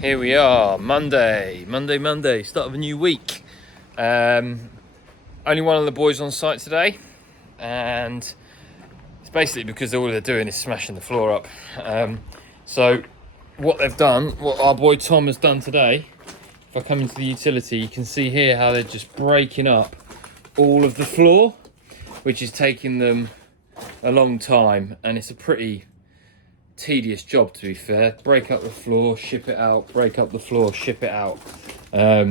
Here we are, Monday, start of a new week. Only one of the boys on site today, and it's basically because all they're doing is smashing the floor up. So what they've done, what our boy Tom has done today, if I come into the utility, you can see here how they're just breaking up all of the floor, which is taking them a long time, and it's a pretty tedious job, to be fair. Break up the floor, ship it out, break up the floor, ship it out. Now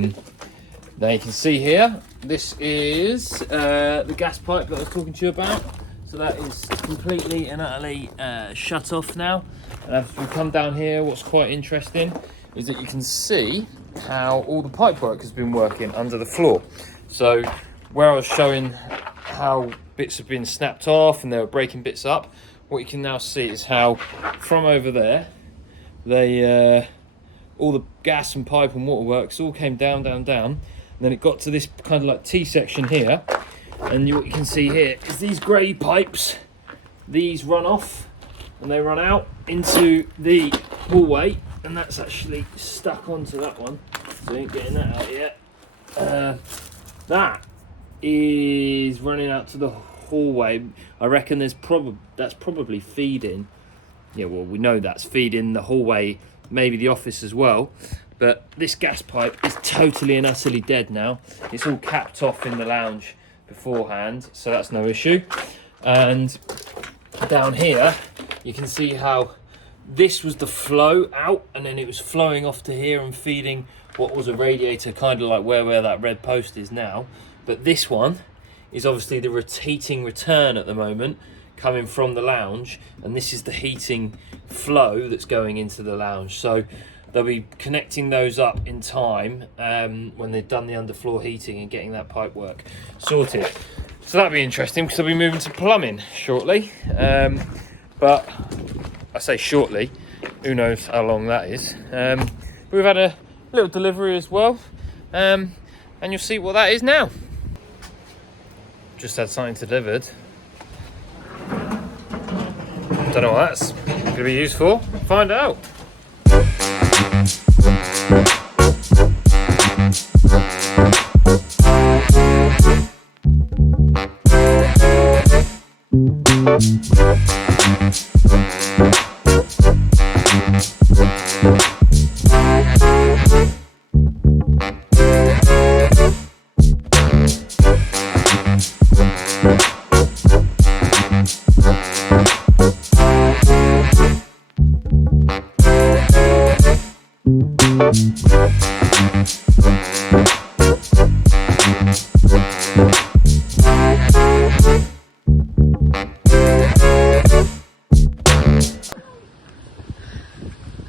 you can see here, this is the gas pipe that I was talking to you about. So that is completely and utterly shut off now. And as we come down here, what's quite interesting is that you can see how all the pipe work has been working under the floor. So where I was showing how bits have been snapped off and they were breaking bits up, what you can now see is how from over there, they all the gas and pipe and waterworks all came down, and then it got to this kind of like T-section here, and what you can see here is these grey pipes. These run off and they run out into the hallway, and that's actually stuck onto that one, so I ain't getting that out yet. That is running out to the hallway. I reckon that's probably feeding, yeah, well, we know that's feeding the hallway, maybe the office as well, but this gas pipe is totally and utterly dead now. It's all capped off in the lounge beforehand, so that's no issue. And down here you can see how this was the flow out, and then it was flowing off to here and feeding what was a radiator, kind of like where that red post is now. But this one is obviously the heating return at the moment coming from the lounge, and this is the heating flow that's going into the lounge. So they'll be connecting those up in time when they've done the underfloor heating and getting that pipe work sorted. So that'll be interesting because they'll be moving to plumbing shortly. But I say shortly, who knows how long that is. We've had a little delivery as well, and you'll see what that is now. Just had something delivered. Don't know what that's going to be used for. Find out.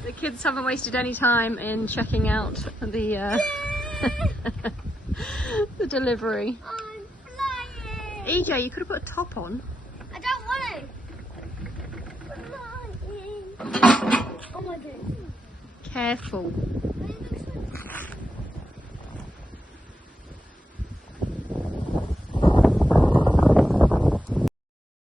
The kids haven't wasted any time in checking out the the delivery. I'm flying! EJ, you could have put a top on. I don't want to! Flying! Oh my god. Careful.